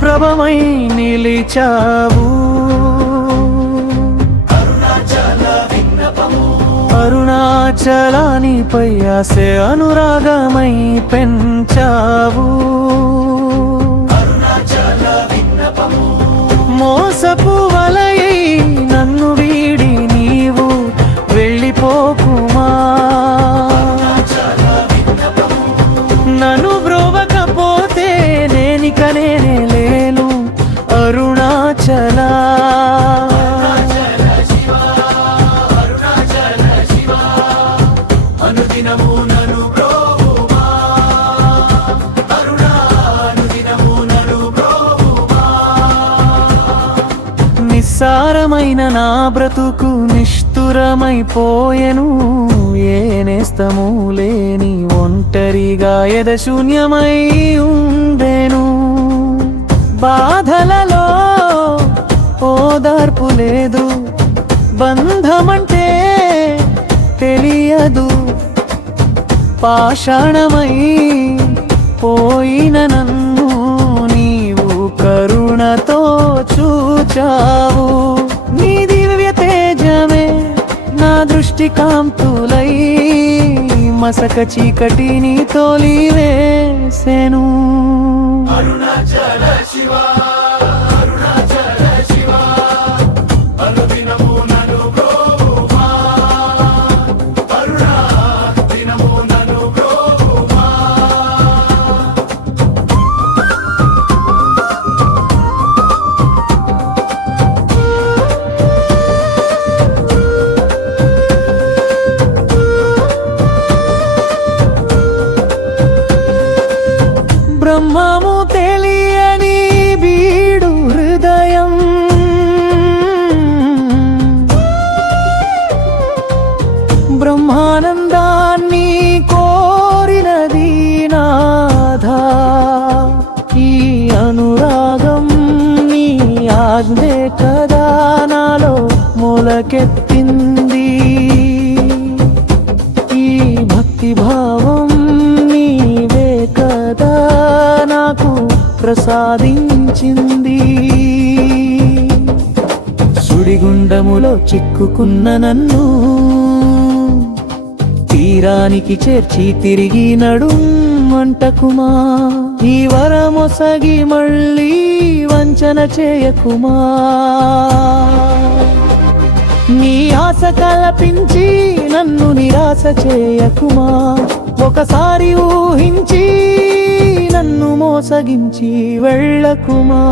ప్రభమై నిలిచావు. అరుణాచలానిపై ఆసే అనురాగమై పెంచావు. నిస్సారమైన నా బ్రతుకు నిష్ఠురమైపోయెను. ఏ నేస్తము లేని ఒంటరిగా ఎద శూన్యమై ఉండెను. బాధలలో ఓదార్పు లేదు. బంధమంటే తెలియదు. పాషాణమై పోయిన కరుణతో చూచావు. నీ దివ్య తేజమే నా దృష్టి కాంతులై మసక చీకటిని తోలివేసెను. నామము తెలియని బీడు హృదయం. బ్రహ్మానందాన్ని కోరినది నాథా. ఈ అనురాగం నీ ఆజ్ఞే కదా నాలో మొలకెత్తింది. ప్రసాదించింది. సుడిగుండములో చిక్కుకున్న నన్ను తీరానికి చేర్చి తిరిగి నడుమంటకుమా ఈ వరమొసగి మళ్ళీ వంచన చేయకుమా? నీ ఆశ కల్పించి నన్ను నిరాశ చేయకుమా? ఒకసారి ఊహించి మోసగించి వెళ్ళకుమా?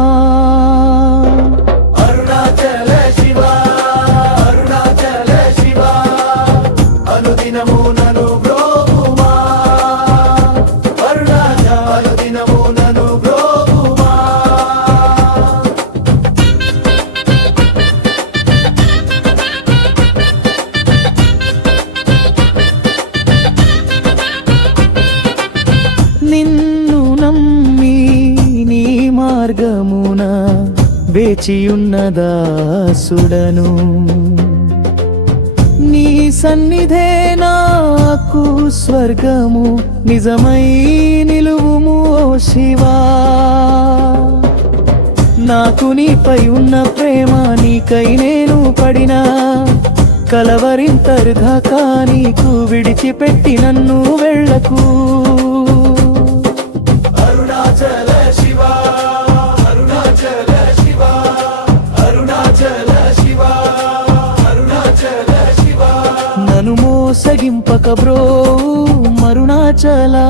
వేచియున్న దాసుడను నీ సన్నిధే నాకు స్వర్గము నిజమై నిలువుము ఓ శివా. నాకు నీపై ఉన్న ప్రేమ నీకై నేను పడినా. కలవరింతరుగా నీకు విడిచిపెట్టి నన్ను సగింపక బ్రో మరుణాచలా.